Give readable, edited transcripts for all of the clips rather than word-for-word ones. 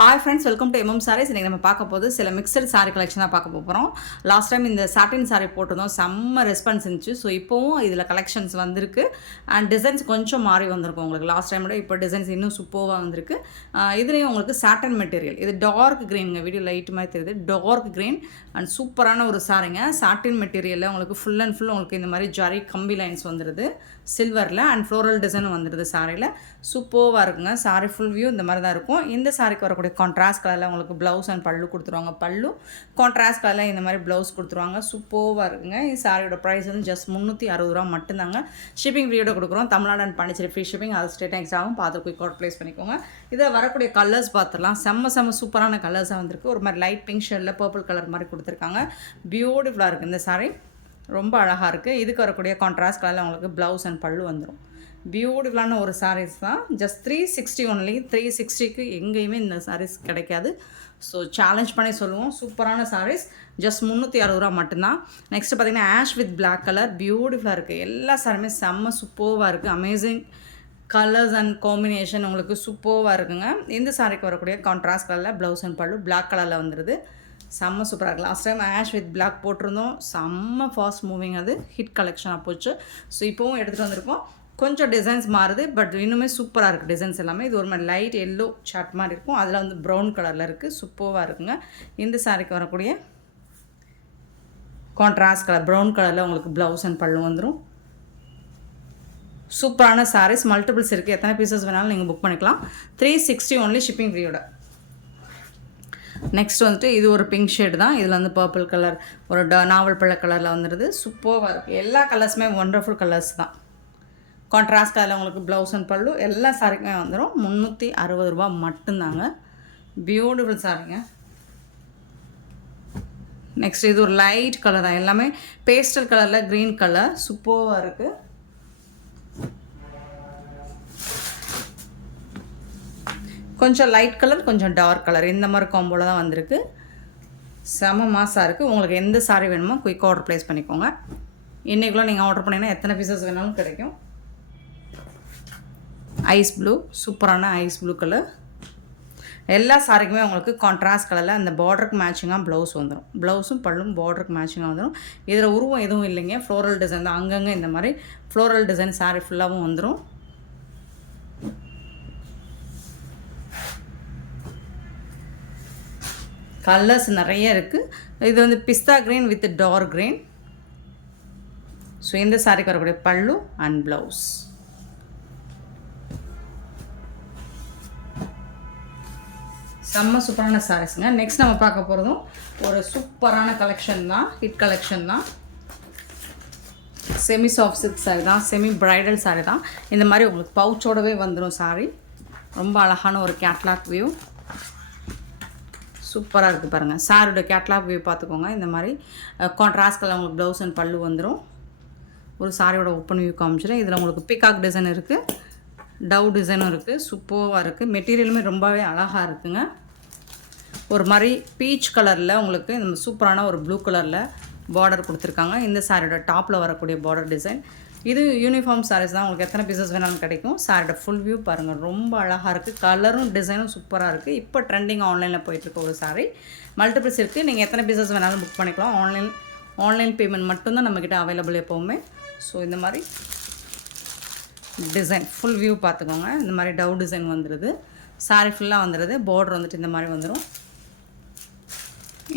Hi friends, welcome to MM sarees. இன்றைக்கி நம்ம பார்க்க போது சில மிக்சட் சாரீ கலெக்ஷன் தான் பார்க்க போகிறோம். லாஸ்ட் டைம் இந்த சாட்டின் சாரீ போட்டிருந்தோம், செம்ம ரெஸ்பான்ஸ் இருந்துச்சு. ஸோ இப்போவும் இதில் கலெக்ஷன்ஸ் வந்திருக்கு அண்ட் டிசைன்ஸ் கொஞ்சம் மாறி வந்திருக்கும். உங்களுக்கு லாஸ்ட் டைமோட இப்போ டிசைன்ஸ் இன்னும் சூப்பராக வந்திருக்கு. இதுலேயும் உங்களுக்கு சாட்டன் மெட்டீரியல், இது டார்க் க்ரீனுங்க, வீடியோ லைட் மாதிரி தெரியுது, டார்க் க்ரீன் அண்ட் சூப்பரான ஒரு சாரீங்க. சாட்டின் மெட்டீரியலில் உங்களுக்கு ஃபுல் அண்ட் ஃபுல் உங்களுக்கு இந்த மாதிரி ஜரி கம்பி லைன்ஸ் வந்துடுது சில்வரில் அண்ட் ஃப்ளோரல் டிசைனும் வந்துடுது சாரியில். சூப்பராக இருக்குங்க. சாரி ஃபுல் வியூ இந்த மாதிரி தான் இருக்கும். இந்த சாரிக்கு வரக்கூடிய கான்ட்ராஸ்ட் கலரில் உங்களுக்கு ப்ளவுஸ் அண்ட் பல்லு கொடுத்துருவாங்க. பல்லு கான்ட்ராஸ்ட் கலரில் இந்த மாதிரி ப்ளவுஸ் கொடுத்துருவாங்க. சூப்பராக இருக்குங்க. இந்த சாரியோட ப்ரைஸ் வந்து ஜஸ்ட் 360 ரூபா மட்டும்தாங்க. ஷிப்பிங் ஃப்ரீயோட கொடுக்குறோம். Tamil Nadu and Pondicherry free shipping. அது ஸ்டேட் எக்ஸாமும் பார்த்து குயிக் அவுட் ப்ளேஸ் பண்ணிக்கோங்க. இதில் வரக்கூடிய கலர்ஸ் பார்த்துடலாம். செம்ம சூப்பரான கலர்ஸாக வந்திருக்கு. ஒரு மாதிரி லைட் பிங்க் ஷேடில் பர்பிள் கலர் மாதிரி கொடுத்துருக்காங்க. பியூட்டிஃபுல்லாக இருக்குது இந்த சாரி, ரொம்ப அழகாக இருக்குது. இதுக்கு வரக்கூடிய கான்ட்ராஸ்ட் கலரில் உங்களுக்கு ப்ளவுஸ் அண்ட் பல்லு வந்துடும். பியூட்டிஃபுல்லான ஒரு சாரீஸ் தான். Just 360 only. 360க்கு எங்கேயுமே இந்த சாரீஸ் கிடைக்காது. ஸோ சேலஞ்ச் பண்ணி சொல்லுவோம். சூப்பரான சாரீஸ், ஜஸ்ட் 360 ரூபா மட்டும்தான். நெக்ஸ்ட்டு பார்த்தீங்கன்னா ஆஷ் வித் பிளாக் கலர், பியூட்டிஃபுல்லாக இருக்குது. எல்லா சாரியுமே செம்ம சூப்பராக இருக்குது. அமேசிங் கலர்ஸ் அண்ட் காம்பினேஷன் உங்களுக்கு சூப்பராக இருக்குங்க. இந்த சாரிக்கு வரக்கூடிய கான்ட்ராஸ்ட் கலரில் ப்ளவுஸ் அண்ட் பல்லு பிளாக் கலரில் வந்துடுது. செம்ம சூப்பராக இருக்குது. Last time ash with black போட்டிருந்தோம், செம்ம ஃபாஸ்ட் மூவிங், அது ஹிட் கலெக்ஷனாக போச்சு. ஸோ இப்போவும் எடுத்துகிட்டு வந்திருக்கோம். கொஞ்சம் டிசைன்ஸ் மாறுது, பட் இன்னுமே சூப்பராக இருக்குது டிசைன்ஸ் எல்லாமே. இது ஒரு மாதிரி லைட் எல்லோ சார்ட் மாதிரி இருக்கும், அதில் வந்து ப்ரௌன் கலரில் இருக்குது. சூப்பராக இருக்குங்க. இந்த சாரிக்கு வரக்கூடிய கான்ட்ராஸ்ட் கலர் ப்ரௌன் கலரில் உங்களுக்கு ப்ளவுஸ் அண்ட் பல்லு வந்துடும். சூப்பரான சாரீஸ், மல்டிபிள்ஸ் இருக்குது. எத்தனை பீசஸ் வேணாலும் நீங்கள் புக் பண்ணிக்கலாம். 360 ஒன்லி ஷிப்பிங் ஃப்ரீயோட. நெக்ஸ்ட் வந்துட்டு இது ஒரு பிங்க் ஷேடு தான். இதில் வந்து பர்பிள் கலர், ஒரு நாவல் பழ கலரில் வந்துடுது. சூப்பராக இருக்குது. எல்லா கலர்ஸுமே ஒண்டர்ஃபுல் கலர்ஸ் தான். கான்ட்ராஸ்ட் கலரில் உங்களுக்கு ப்ளவுஸ் அண்ட் பல்லு எல்லா சாரிக்குமே வந்துடும். 360 ரூபா மட்டும்தாங்க. பியூட்டிஃபுல் சாரிங்க. நெக்ஸ்ட் இது ஒரு லைட் கலர் தான். எல்லாமே பேஸ்டல் கலரில் க்ரீன் கலர் சூப்பராக இருக்குது. கொஞ்சம் லைட் கலர், கொஞ்சம் டார்க் கலர், இந்த மாதிரி காம்போவில் தான் வந்திருக்கு. செம மாசாக இருக்குது. உங்களுக்கு எந்த சாரீ வேணுமோ குயிக் ஆர்டர் ப்ளேஸ் பண்ணிக்கோங்க. இன்றைக்குள்ளே நீங்கள் ஆர்டர் பண்ணிங்கன்னா எத்தனை பீசஸ் வேணாலும் கிடைக்கும். ஐஸ் ப்ளூ, சூப்பரான ஐஸ் ப்ளூ கலர். எல்லா சாரிக்குமே உங்களுக்கு கான்ட்ராஸ்ட் கலரில் அந்த பார்டருக்கு மேட்சிங்காக ப்ளவுஸ் வந்துடும். ப்ளவுஸும் பல்லும் பார்டருக்கு மேட்சிங்காக வந்துடும். இதில் உருவம் எதுவும் இல்லைங்க, ஃப்ளோரல் டிசைன் தான். அங்கங்கே இந்த மாதிரி ஃப்ளோரல் டிசைன் சாரீ ஃபுல்லாகவும் வந்துடும். கலர்ஸ் நிறைய இருக்குது. இது வந்து pista green with dark green. So இந்த சாரிக்கு வரக்கூடிய பல்லு அண்ட் ப்ளவுஸ். செம்ம சூப்பரான சாரீஸுங்க. நெக்ஸ்ட் நம்ம பார்க்க போகிறதும் ஒரு சூப்பரான கலெக்ஷன் தான், ஹிட் கலெக்ஷன் தான். செமி சாஃப்ட் சில்க் சாரி தான், செமி பிரைடல் சாரி தான். இந்த மாதிரி உங்களுக்கு பவுச்சோடவே வந்துடும் சாரி. ரொம்ப அழகான ஒரு கேட்லாக் வியூ, சூப்பராக இருக்குது பாருங்கள். சாரியோட கேட்லாக் வியூ பார்த்துக்கோங்க. இந்த மாதிரி கான்ட்ராஸ்ட் கலர் உங்களுக்கு ப்ளவுஸ் அண்ட் பல்லு வந்துடும். ஒரு சாரியோட ஓப்பன் வியூ காமிச்சிடும். இதில் உங்களுக்கு பீகாக் டிசைன் இருக்குது, டவ் டிசைனும் இருக்குது. சூப்பராக இருக்குது. மெட்டீரியலுமே ரொம்பவே அழகாக இருக்குங்க. ஒரு மாதிரி பீச் கலரில் உங்களுக்கு இந்த சூப்பரான ஒரு ப்ளூ கலரில் பார்டர் கொடுத்துருக்காங்க. இந்த சாரியோட டாப்பில் வரக்கூடிய பார்டர் டிசைன். இது யூனிஃபார்ம் சாரீஸ் தான். உங்களுக்கு எத்தனை பீசஸ் வேணாலும் கிடைக்கும். சாரியோட ஃபுல் வியூ பாருங்கள், ரொம்ப அழகாக இருக்குது. கலரும் டிசைனும் சூப்பராக இருக்குது. இப்போ ட்ரெண்டிங் ஆன்லைனில் போயிட்டுருக்க ஒரு சாரி. மல்டிபிள்ஸ் இருக்குது. நீங்கள் எத்தனை பீசஸ் வேணாலும் புக் பண்ணிக்கலாம். ஆன்லைன் பேமெண்ட் மட்டும்தான் நம்மக்கிட்ட அவைலபிள் எப்போவுமே. ஸோ இந்த மாதிரி டிசைன் ஃபுல் வியூ பார்த்துக்கோங்க. இந்த மாதிரி டவ் டிசைன் வந்துடுது. சாரி ஃபுல்லாக வந்துடுது. பார்டர் வந்துட்டு இந்த மாதிரி வந்துடும்.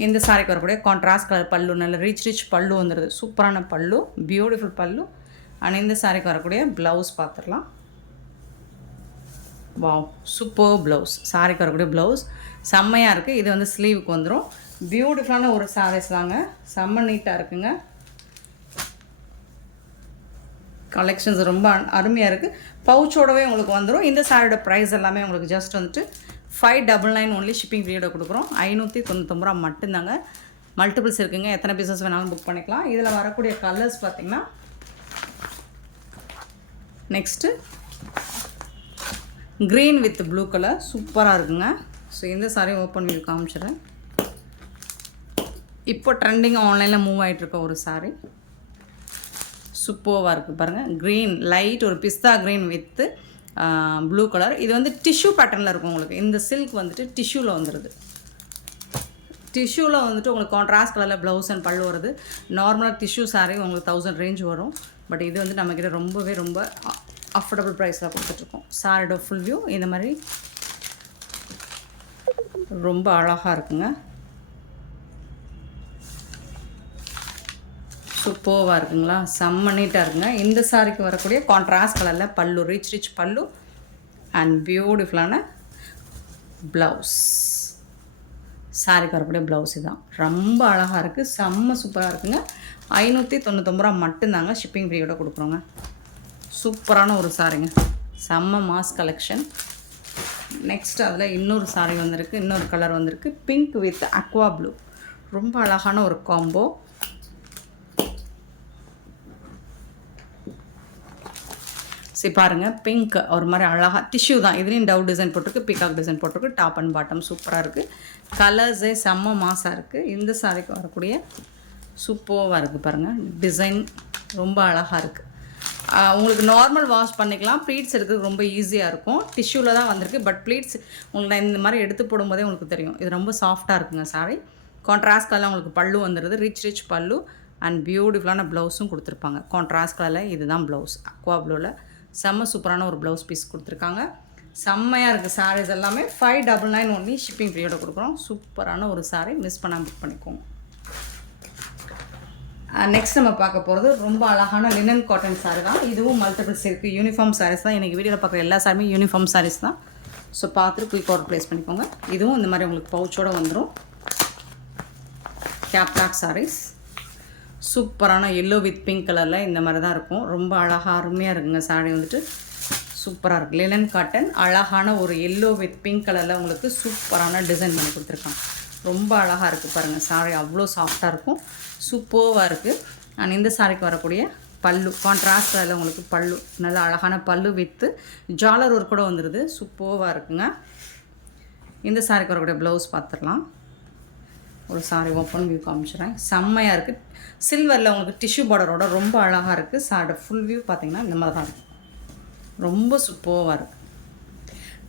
இந்த சாரிக்கு வரக்கூடிய கான்ட்ராஸ்ட் கலர் பல்லு, நல்ல ரிச் பல்லு வந்துடுது. சூப்பரான பல்லு, பியூட்டிஃபுல் பல்லு. அண்ட் இந்த சாரிக்கு வரக்கூடிய ப்ளவுஸ் பார்த்துடலாம். Wow, super blouse. சாரிக்கு வரக்கூடிய ப்ளவுஸ் செம்மையாக இருக்குது. இது வந்து ஸ்லீவுக்கு வந்துடும். பியூட்டிஃபுல்லான ஒரு சாரீஸ் தாங்க. செம்ம நீட்டாக இருக்குங்க. கலெக்ஷன்ஸ் ரொம்ப அருமையாக இருக்குது. பவுச்சோடவே உங்களுக்கு வந்துடும். இந்த சாரியோட ப்ரைஸ் எல்லாமே உங்களுக்கு ஜஸ்ட் வந்துட்டு 599 ஒன்லி ஷிப்பிங் ஃப்ரீயோட கொடுக்குறோம். 599 ரூபா மட்டும்தாங்க. மல்டிபிள்ஸ் இருக்குங்க. எத்தனை பீசஸ் வேணாலும் புக் பண்ணிக்கலாம். இதில் வரக்கூடிய கலர்ஸ் பார்த்திங்கன்னா, next green with blue colour சூப்பராக இருக்குங்க. ஸோ இந்த சாரி ஓப்பன் வியூ காமிச்சிடுறேன். இப்போ ட்ரெண்டிங் ஆன்லைனில் மூவ் ஆகிட்டுருக்க ஒரு சாரி. சூப்பராக இருக்குது பாருங்கள். க்ரீன் லைட் ஒரு பிஸ்தா க்ரீன் வித்து ப்ளூ கலர். இது வந்து டிஷ்யூ பேட்டர்னில் இருக்கும் உங்களுக்கு. இந்த சில்க் வந்துட்டு டிஷ்யூவில் வந்துடுது. டிஷ்யூவில் வந்துட்டு உங்களுக்கு கான்ட்ராஸ்ட் கலரில் ப்ளவுஸ் அண்ட் பல்லு வருது. நார்மலாக டிஷ்யூ சாரீ உங்களுக்கு 1000 ரேஞ்ச் வரும். பட் இது வந்து நம்மக்கிட்ட ரொம்ப அஃபோர்டபுள் ப்ரைஸில் கொடுத்துட்ருக்கோம். சாரியோட ஃபுல் வியூ இந்த மாதிரி ரொம்ப அழகாக இருக்குங்க. சூப்பராக இருக்குங்களா, செம்ம நீட்டாக இருக்குங்க. இந்த சாரிக்கு வரக்கூடிய கான்ட்ராஸ்ட் கலரில் பல்லு, ரிச் பல்லு அண்ட் பியூட்டிஃபுல்லான ப்ளவுஸ். சாரிக்கு வரக்கூடிய ப்ளவுஸ் இதுதான். ரொம்ப அழகாக இருக்குது, செம்ம சூப்பராக இருக்குங்க. 599 ரூபா மட்டும்தாங்க ஷிப்பிங் ஃப்ரீயோட கொடுக்குறோங்க. சூப்பரான ஒரு சாரிங்க, செம்ம மாஸ் கலெக்ஷன். நெக்ஸ்ட் அதில் இன்னொரு சாரி வந்திருக்கு, இன்னொரு கலர் வந்திருக்கு, பிங்க் வித் அக்வா ப்ளூ. ரொம்ப அழகான ஒரு காம்போ. சரி பாருங்கள், பிங்க் ஒரு மாதிரி அழகாக டிஷ்யூ தான். இதுலேயும் டவ் டிசைன் போட்டிருக்கு, பீகாக் டிசைன் போட்டிருக்கு. டாப் அண்ட் பாட்டம் சூப்பராக இருக்குது. கலர்ஸே செம்ம மாசாக இருக்குது. இந்த சாரிக்கு வரக்கூடிய சூப்பராக இருக்குது பாருங்கள். டிசைன் ரொம்ப அழகாக இருக்குது. உங்களுக்கு நார்மல் வாஷ் பண்ணிக்கலாம். ப்ளீட்ஸ் எடுக்கிறதுக்கு ரொம்ப ஈஸியாக இருக்கும். டிஷ்யூவில் தான் வந்திருக்கு. பட் ப்ளீட்ஸ் உங்களுக்கு நான் இந்த மாதிரி எடுத்து போடும்போதே உங்களுக்கு தெரியும். இது ரொம்ப சாஃப்டாக இருக்குங்க சாரி. கான்ட்ராஸ்ட் கலரில் உங்களுக்கு பல்லு வந்துடுது, ரிச் பல்லு அண்ட் பியூட்டிஃபுல்லான ப்ளவுஸும் கொடுத்துருப்பாங்க. கான்ட்ராஸ்ட் கலரில் இதுதான் ப்ளவுஸ், அக்வா ப்ளூவில் செம்ம சூப்பரான ஒரு ப்ளவுஸ் பீஸ் கொடுத்துருக்காங்க. செம்மையாக இருக்குது சாரீஸ் எல்லாமே. 599 ஒன்லி ஷிப்பிங் ஃப்ரீயோட கொடுக்குறோம். சூப்பரான ஒரு சாரீ, மிஸ் பண்ணாமல் புக் பண்ணிக்கோங்க. நெக்ஸ்ட் நம்ம பார்க்க போகிறது ரொம்ப அழகான லினன் காட்டன் சாரீ தான். இதுவும் மல்டிபிள்ஸ் இருக்குது, யூனிஃபார்ம் சாரீஸ் தான். இன்றைக்கி வீடியோவில் பார்க்குற எல்லா சாரியுமே யூனிஃபார்ம் சாரீஸ் தான். ஸோ பார்த்துட்டு குயிக் ஆர்டர் ப்ளேஸ் பண்ணிக்கோங்க. இதுவும் இந்த மாதிரி உங்களுக்கு பவுச்சோடு வந்துடும். கேப்லாக் சாரீஸ் சூப்பரான எல்லோ வித் பிங்க் கலரில் இந்த மாதிரி தான் இருக்கும். ரொம்ப அழகாக அருமையாக இருக்குங்க சாரீ வந்துட்டு. சூப்பராக இருக்குது. லினன் காட்டன் அழகான ஒரு எல்லோ வித் பிங்க் கலரில் உங்களுக்கு சூப்பரான டிசைன் பண்ணி கொடுத்துருக்காங்க. ரொம்ப அழகாக இருக்குது பாருங்கள். சாரீ அவ்வளோ சாஃப்டாக இருக்கும், சூப்பராக இருக்குது. அண்ட் இந்த சாரிக்கு வரக்கூடிய பல்லு கான்ட்ராஸ்ட் கலரில் உங்களுக்கு பல்லு, நல்ல அழகான பல்லு வித்து ஜாலர் ஒர்க் கூட வந்துடுது. சூப்பராக இருக்குங்க. இந்த சாரிக்கு வரக்கூடிய ப்ளவுஸ் பார்த்துடலாம். ஒரு சாரி ஓப்பன் வியூ காமிச்சிடுறேன். செம்மையாக இருக்குது. சில்வரில் உங்களுக்கு டிஷ்யூ பார்டரோட ரொம்ப அழகாக இருக்குது. சாரியோட ஃபுல் வியூ பார்த்திங்கன்னா இந்த மாதிரி தான் இருக்குது. ரொம்ப சூப்பராக இருக்குது.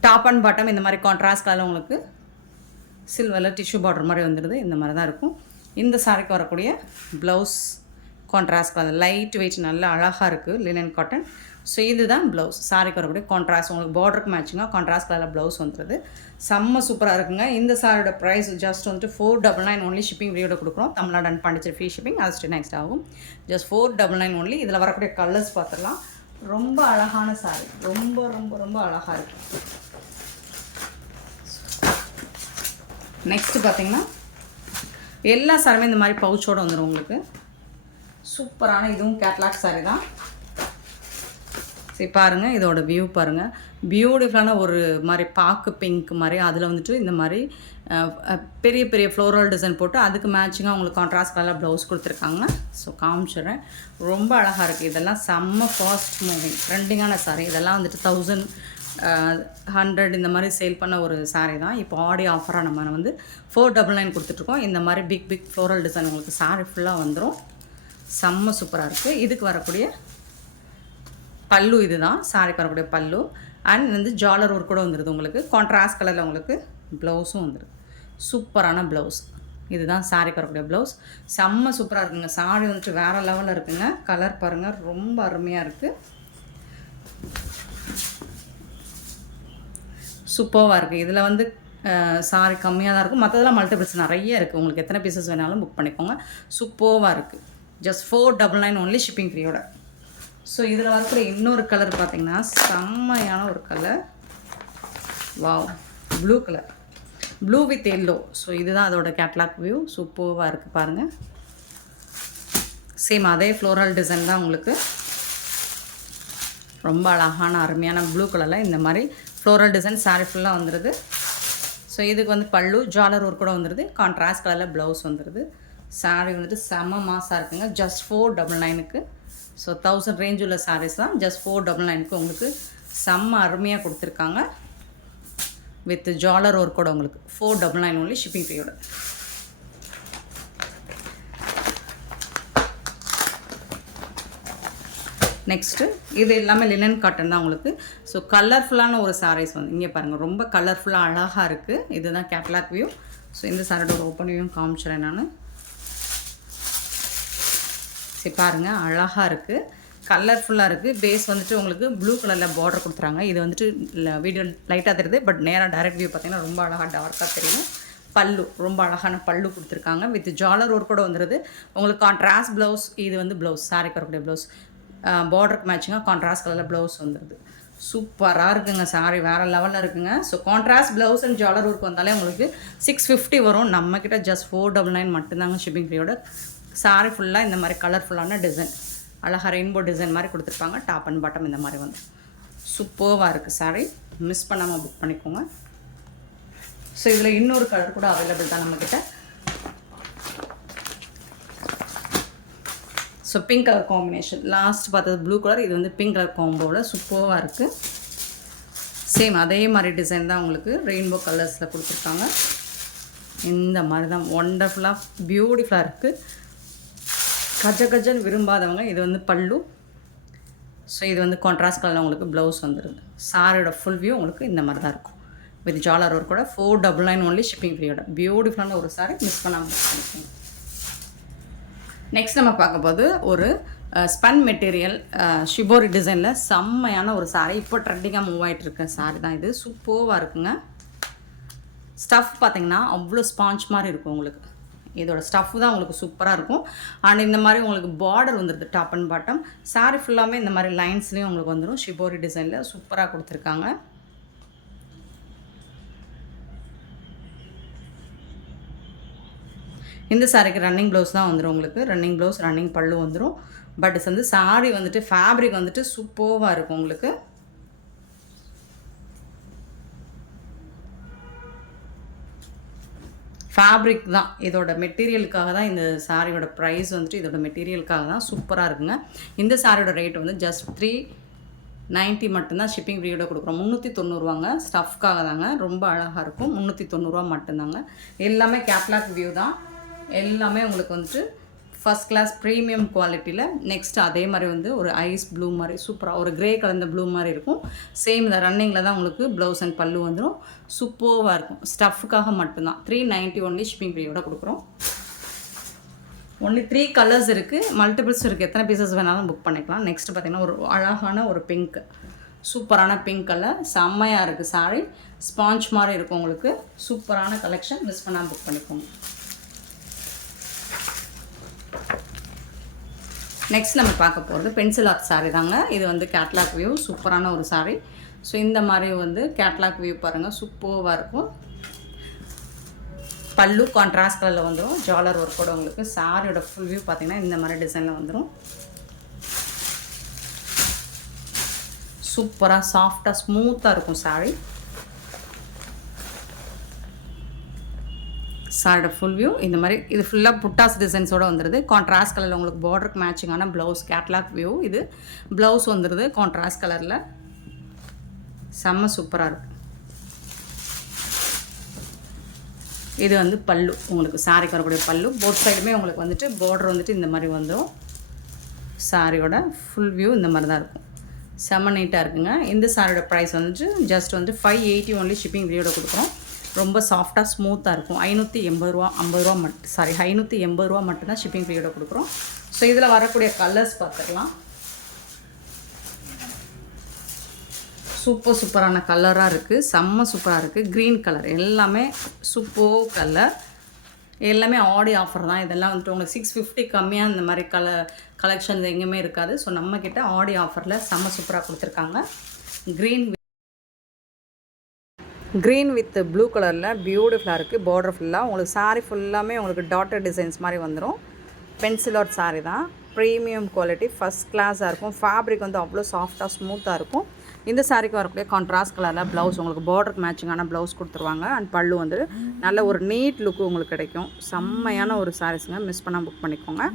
டாப் அண்ட் பாட்டம் இந்த மாதிரி கான்ட்ராஸ்ட் கலரில் உங்களுக்கு சில்வரில் டிஷ்யூ பார்டர் மாதிரி வந்துடுது. இந்த மாதிரி தான் இருக்கும். இந்த சாரிக்கு வரக்கூடிய blouse contrast colour, light weight, நல்ல அழகாக இருக்குது, லினன் காட்டன். ஸோ இதுதான் ப்ளவுஸ். சாரிக்கு வரக்கூடிய கான்ட்ராஸ்ட் உங்களுக்கு பார்டருக்கு மேட்சிங்காக கான்ட்ராஸ்ட் கலரில் ப்ளவுஸ் வந்துடுது. செம்ம சூப்பராக இருக்குங்க. இந்த சாரியோட ப்ரைஸ் ஜஸ்ட் வந்துட்டு 499 ஒன்லி ஷிப்பிங் ஃப்ரீயோட கொடுக்குறோம். Tamil Nadu and Pondicherry free shipping, அது நெக்ஸ்ட் ஆகும். Just 499 only. இதில் வரக்கூடிய கலர்ஸ் பார்த்துடலாம். ரொம்ப அழகான சாரி, ரொம்ப அழகாக இருக்குது. நெக்ஸ்ட்டு பார்த்தீங்கன்னா எல்லா சாரியுமே இந்த மாதிரி பவுச்சோடு வந்துடும் உங்களுக்கு. சூப்பரான இதுவும் கேட்லாக் சாரி தான். சரி பாருங்கள், இதோட வியூ பாருங்கள். பியூட்டிஃபுல்லான ஒரு மாதிரி பாக்கு பிங்க் மாதிரி, அதில் வந்துட்டு இந்த மாதிரி பெரிய ஃப்ளோரல் டிசைன் போட்டு அதுக்கு மேட்சிங்காக உங்களுக்கு கான்ட்ராஸ்ட் கலரில் ப்ளவுஸ் கொடுத்துருக்காங்க. ஸோ காமிச்சிடுறேன். ரொம்ப அழகாக இருக்குது. இதெல்லாம் செம்ம ஃபாஸ்ட் மூவிங் ட்ரெண்டிங்கான சாரீ. இதெல்லாம் வந்துட்டு 1100 இந்த மாதிரி சேல் பண்ண ஒரு சாரீ தான். இப்போ ஆடி ஆஃபராக நம்ம வந்து 499 கொடுத்துட்ருக்கோம். இந்த மாதிரி பிக் ஃப்ளோரல் டிசைன் உங்களுக்கு சாரீ ஃபுல்லாக வந்துடும். செம்ம சூப்பராக இருக்குது. இதுக்கு வரக்கூடிய பல்லு இதுதான். சாரிக்கு வரக்கூடிய பல்லு அண்ட் வந்து ஜாலர் ஒர்க் கூட வந்துடுது உங்களுக்கு. கான்ட்ராஸ்ட் கலரில் உங்களுக்கு ப்ளவுஸும் வந்துடுது. சூப்பரான ப்ளவுஸ் இதுதான் சாரிக்கு வரக்கூடிய ப்ளவுஸ். செம்ம சூப்பராக இருக்குங்க. சாரி வந்துட்டு வேறு லெவலில் இருக்குங்க. கலர் பாருங்கள், ரொம்ப அருமையாக இருக்குது. சூப்பராக இருக்குது. இதில் வந்து சாரி கம்மியாக தான் இருக்கும், மற்றதெல்லாம் மல்டிபிள்ஸ் நிறைய இருக்குது. உங்களுக்கு எத்தனை பீசஸ் வேணாலும் புக் பண்ணிக்கோங்க. சூப்பராக இருக்குது. ஜஸ்ட் 499 ஒன்லி ஷிப்பிங் ஃப்ரீயோட. ஸோ இதில் வரக்கூடிய இன்னொரு கலர் பார்த்திங்கன்னா செம்மையான ஒரு colour. Wow, blue colour, blue with yellow. So இதுதான் அதோட கேட்லாக் வியூ. சூப்பராக இருக்குது பாருங்கள். சேம் அதே ஃப்ளோரல் டிசைன் தான் உங்களுக்கு. ரொம்ப அழகான அருமையான ப்ளூ கலரில் இந்த மாதிரி ஃப்ளோரல் டிசைன் சாரீ ஃபுல்லாக வந்துடுது. ஸோ இதுக்கு வந்து பல்லு ஜாலர் ஒர்க் கூட வந்துடுது. கான்ட்ராஸ்ட் கலரில் ப்ளவுஸ் வந்துடுது. சாரீ வந்துட்டு செம்ம மாசாக இருக்குங்க. ஜஸ்ட் 499க்கு. ஸோ 1000 ரேஞ்ச் உள்ள சாரீஸ் தான். ஜஸ்ட் 499க்கு உங்களுக்கு செம்ம அருமையாக கொடுத்துருக்காங்க. வித் ஜாலர் ஒர்க் கூட உங்களுக்கு 499 ஒன்லி ஷிப்பிங் ஃப்ரீயோட. நெக்ஸ்ட்டு இது எல்லாமே லினன் காட்டன் தான் உங்களுக்கு. ஸோ கலர்ஃபுல்லான ஒரு சாரீஸ் வந்து இங்கே பாருங்கள், ரொம்ப கலர்ஃபுல்லாக அழகாக இருக்குது. இதுதான் கேட்லாக் வியூ. ஸோ இந்த சாரியோட ஓப்பன் வியூவும் காமிச்சிடறேன் நான். சரி பாருங்கள், அழகாக இருக்குது, கலர்ஃபுல்லாக இருக்குது. பேஸ் வந்துட்டு உங்களுக்கு ப்ளூ கலரில் பார்டர் கொடுத்துறாங்க. இது வந்துட்டு வீடியோ லைட்டாக தெரியுது, பட் நேராக டைரக்ட் வியூ பார்த்தீங்கன்னா ரொம்ப அழகாக டார்க்காக தெரியும். பல்லு ரொம்ப அழகான பல்லு கொடுத்துருக்காங்க. வித் ஜாலர் ஒர்க் கூட வந்துடுது உங்களுக்கு. கான்ட்ராஸ்ட் ப்ளவுஸ், இது வந்து ப்ளவுஸ், சாரிக்கு வரக்கூடிய ப்ளவுஸ் பார்டருக்கு மேட்சிங்காக கான்ட்ராஸ்ட் கலரில் ப்ளவுஸ் வந்துடுது. சூப்பராக இருக்குங்க, சாரி வேறு லெவலில் இருக்குங்க. ஸோ கான்ட்ராஸ்ட் ப்ளவுஸ் அண்ட் ஜாலர் ஒர்க் வந்தாலே உங்களுக்கு 650 வரும். நம்மக்கிட்ட ஜஸ்ட் 499 மட்டும்தாங்க ஷிப்பிங் ஃப்ரீயோட. சாரி ஃபுல்லாக இந்த மாதிரி கலர்ஃபுல்லான டிசைன், அழகாக ரெயின்போ டிசைன் மாதிரி கொடுத்துருப்பாங்க. டாப் அண்ட் பாட்டம் இந்த மாதிரி வந்து சூப்பராக இருக்குது சாரி. மிஸ் பண்ணாமல் புக் பண்ணிக்கோங்க. ஸோ இதில் இன்னொரு கலர் கூட அவைலபிள் தான் நம்மக்கிட்ட. So pink colour combination, last பார்த்தது ப்ளூ கலர், இது வந்து பிங்க் கலர் காம்போவில் சூப்பராக இருக்குது. சேம் அதே மாதிரி டிசைன் தான் உங்களுக்கு ரெயின்போ கலர்ஸில் கொடுத்துருக்காங்க. இந்த மாதிரி தான் ஒண்டர்ஃபுல்லாக பியூட்டிஃபுல்லாக இருக்குது. கஜன்னு விரும்பாதவங்க இது வந்து பல்லு. ஸோ இது வந்து கான்ட்ராஸ்ட் கலரில் உங்களுக்கு ப்ளவுஸ் வந்துடுது. சாரியோட ஃபுல் வியூ உங்களுக்கு இந்த மாதிரி தான் இருக்கும். வித் ஜாலர் ஒர்க் கூட 499 ஒன்லி ஷிப்பிங் ஃப்ரீயோட. பியூட்டிஃபுல்லான ஒரு சாரி, மிஸ் பண்ணாமல் பண்ணிக்கோங்க. நெக்ஸ்ட் நம்ம பார்க்க போது ஒரு ஸ்பன் மெட்டீரியல் ஷிபோரி டிசைனில் செம்மையான ஒரு சாரீ. இப்போ ட்ரெண்டிங்காக மூவ் ஆகிட்டு இருக்க சாரீ தான் இது. சூப்பராக இருக்குங்க. ஸ்டஃப் பார்த்திங்கன்னா அவ்வளோ ஸ்பாஞ்ச் மாதிரி இருக்கும் உங்களுக்கு. இதோட ஸ்டஃப் தான் உங்களுக்கு சூப்பராக இருக்கும். அண்ட் இந்த மாதிரி உங்களுக்கு பார்டர் வந்துடுது டாப் அண்ட் பாட்டம். சாரீ ஃபுல்லாமே இந்த மாதிரி லைன்ஸ்லேயும் உங்களுக்கு வந்துடும். ஷிபோரி டிசைனில் சூப்பராக கொடுத்துருக்காங்க. இந்த சாரிக்கு ரன்னிங் ப்ளவுஸ் தான் வந்துடும் உங்களுக்கு. ரன்னிங் ப்ளவுஸ், ரன்னிங் பல்லு வந்துடும். பட் இது வந்து சாரி வந்துட்டு ஃபேப்ரிக் வந்துட்டு சூப்பராக இருக்கும் உங்களுக்கு. ஃபேப்ரிக் தான் இதோட மெட்டீரியலுக்காக தான். இந்த சாரியோட ப்ரைஸ் வந்துட்டு இதோட மெட்டீரியலுக்காக தான். சூப்பராக இருக்குங்க. இந்த சாரியோட ரேட் வந்து ஜஸ்ட் 390 மட்டும்தான் ஷிப்பிங் ஃப்ரீயோட கொடுக்குறோம். 390 ஸ்டஃப்காக தாங்க. ரொம்ப அழகாக இருக்கும். 390 மட்டும்தாங்க. எல்லாமே கேட்லாக் வியூ தான். எல்லாமே உங்களுக்கு வந்துட்டு ஃபஸ்ட் கிளாஸ் ப்ரீமியம் குவாலிட்டியில். நெக்ஸ்ட் அதே மாதிரி வந்து ஒரு ஐஸ் ப்ளூ மாதிரி சூப்பராக ஒரு கிரே கலந்த ப்ளூ மாதிரி இருக்கும். சேம் இந்த ரன்னிங்கில் தான் உங்களுக்கு ப்ளவுஸ் அண்ட் பல்லு வந்துடும். சூப்பராக இருக்கும். ஸ்டஃப்க்காக மட்டும்தான் 390 ஒன்லி ஷிப்பிங் ஃப்ரீயோட கொடுக்குறோம். ஒன்லி 3 கலர்ஸ் இருக்குது, மல்டிபிள்ஸ் இருக்குது. எத்தனை பீசஸ் வேணாலும் புக் பண்ணிக்கலாம். நெக்ஸ்ட் பார்த்திங்கன்னா ஒரு அழகான ஒரு பிங்க், சூப்பரான பிங்க் கலர், செம்மையாக இருக்குது சாரி. ஸ்பாஞ்ச் மாதிரி இருக்கும் உங்களுக்கு. சூப்பரான கலெக்ஷன், மிஸ் பண்ணாமல் புக் பண்ணிக்கோங்க. நெக்ஸ்ட் நம்ம பார்க்க போகிறது பென்சில் ஆர்ட் சாரீ தாங்க. இது வந்து கேட்லாக் வியூ, சூப்பரான ஒரு சாரீ. ஸோ இந்த மாதிரி வந்து கேட்லாக் வியூ பாருங்கள், சூப்பராக இருக்கும். பல்லு கான்ட்ராஸ்ட் கலரில் வந்துடும். ஜாலர் ஒர்க்கோட உங்களுக்கு சாரியோட ஃபுல் வியூ பார்த்திங்கன்னா இந்த மாதிரி டிசைனில் வந்துடும். சூப்பராக சாஃப்டாக ஸ்மூத்தாக இருக்கும் சாரீ. சாரோட ஃபுல் வியூ இந்த மாதிரி. இது ஃபுல்லாக புட்டாஸ் டிசைன்ஸோடு வந்துடுது. கான்ட்ராஸ்ட் கலரில் உங்களுக்கு பார்டருக்கு மேட்சிங்கான ப்ளவுஸ். கேட்லாக் வியூ இது. ப்ளவுஸ் வந்துடுது கான்ட்ராஸ்ட் கலரில். செம்ம சூப்பராக இருக்குது. இது வந்து பல்லு உங்களுக்கு. சாரிக்கு வரக்கூடிய பல்லு. போத் சைடுமே உங்களுக்கு வந்துட்டு பார்டர் வந்துட்டு இந்த மாதிரி வந்துடும். சாரியோட ஃபுல் வியூ இந்த மாதிரி தான் இருக்கும். செம்ம நீட்டாக இருக்குங்க. இந்த சாரியோட ப்ரைஸ் வந்துட்டு ஜஸ்ட் வந்து 580 ஒன்லி ஷிப்பிங் ஃப்ரீயோட கொடுக்குறோம். ரொம்ப சாஃப்டாக ஸ்மூத்தாக இருக்கும். 580 ரூபா, 50 ரூபா சாரி 580 ரூபா மட்டும்தான் ஷிப்பிங் ஃப்ரீயோட கொடுக்குறோம். ஸோ இதில் வரக்கூடிய கலர்ஸ் பார்த்துக்கலாம். சூப்பரான கலராக இருக்குது. செம்ம சூப்பராக இருக்குது. க்ரீன் கலர் எல்லாமே சூப்பர் கலர். எல்லாமே ஆடி ஆஃபர் தான். இதெல்லாம் வந்துட்டு உங்களுக்கு 650 கம்மியாக இந்த மாதிரி கலெக்ஷன்ஸ் எங்கேயுமே இருக்காது. ஸோ நம்மக்கிட்ட ஆடி ஆஃபரில் செம்ம சூப்பராக கொடுத்துருக்காங்க. க்ரீன் வித் ப்ளூ கலரில் பியூட்டிஃபுல்லாக இருக்குது. பார்டர் ஃபுல்லாக உங்களுக்கு சாரீ ஃபுல்லாமே உங்களுக்கு டாட்டர் டிசைன்ஸ் மாதிரி வந்துடும். பென்சில் ஆர்ட் சாரீ தான். ப்ரீமியம் குவாலிட்டி, ஃபஸ்ட் கிளாஸாக இருக்கும். ஃபேப்ரிக் வந்து அவ்வளோ சாஃப்டாக ஸ்மூத்தாக இருக்கும். இந்த சாரிக்கு வரக்கூடிய கான்ட்ராஸ்ட் கலரில் ப்ளவுஸ் உங்களுக்கு பார்டருக்கு மேட்சிங்கான ப்ளவுஸ் கொடுத்துருவாங்க. அண்ட் பல்லு வந்து நல்ல ஒரு நீட் லுக்கு உங்களுக்கு கிடைக்கும். செம்மையான ஒரு சாரீஸுங்க, மிஸ் பண்ணால் புக் பண்ணிக்கோங்க.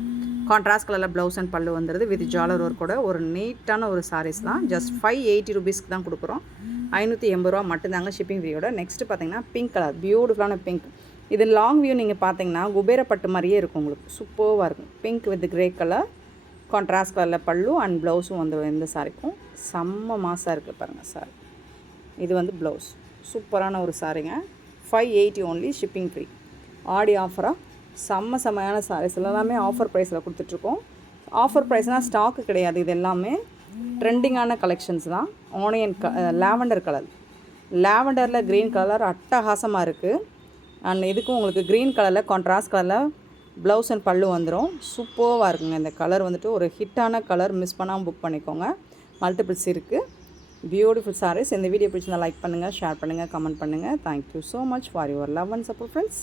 கான்ட்ராஸ்ட் கலரில் ப்ளவுஸ் அண்ட் பல்லு வந்துடுது. வித் ஜாலர் ஒர்க்கோட ஒரு நீட்டான ஒரு சாரீஸ் தான். ஜஸ்ட் 580 ரூபீஸ்க்கு தான் கொடுக்குறோம். 580 ரூபா மட்டும்தாங்க ஷிப்பிங் ஃப்ரீயோட. நெக்ஸ்ட்டு பார்த்தீங்கன்னா பிங்க் கலர், பியூட்டிஃபுல்லான பிங்க். இது லாங் வியூ நீங்கள் பார்த்தீங்கன்னா குபேரப்பட்டு மாதிரியே இருக்கும் உங்களுக்கு. சூப்பராக இருக்கும். Pink with grey colour. Contrast கலரில் பல்லு அண்ட் ப்ளவுஸும் வந்துடும். இந்த சாரிக்கும் செம்ம மாசாக இருக்குது பாருங்கள் சார். இது வந்து ப்ளவுஸ். சூப்பரான ஒரு சாரிங்க. 580 ஒன்லி, ஷிப்பிங் ஃப்ரீ. ஆடி ஆஃபராக செம்மையான சாரீஸ் எல்லாமே ஆஃபர் ப்ரைஸில் கொடுத்துட்ருக்கோம். ஆஃபர் ப்ரைஸ்னால் ஸ்டாக்கு கிடையாது, இது எல்லாமே ட்ரெண்டிங்கான கலெக்ஷன்ஸ் தான். ஆனியன் லாவெண்டர் கலர், லாவெண்டரில் க்ரீன் கலர் அட்டகாசமாக இருக்குது. அண்ட் இதுக்கும் உங்களுக்கு க்ரீன் கலரில் கான்ட்ராஸ்ட் கலரில் ப்ளவுஸ் அண்ட் பல்லு வந்துடும். சூப்பராக இருக்குங்க. இந்த கலர் வந்துட்டு ஒரு ஹிட்டான கலர், மிஸ் பண்ணாமல் புக் பண்ணிக்கோங்க. மல்டிபிள்ஸ் இருக்குது. பியூட்டிஃபுல் சாரீஸ். இந்த வீடியோ பிடிச்சிருந்தால் லைக் பண்ணுங்கள், ஷேர் பண்ணுங்கள், கமெண்ட் பண்ணுங்கள். Thank you so much for your love and support friends.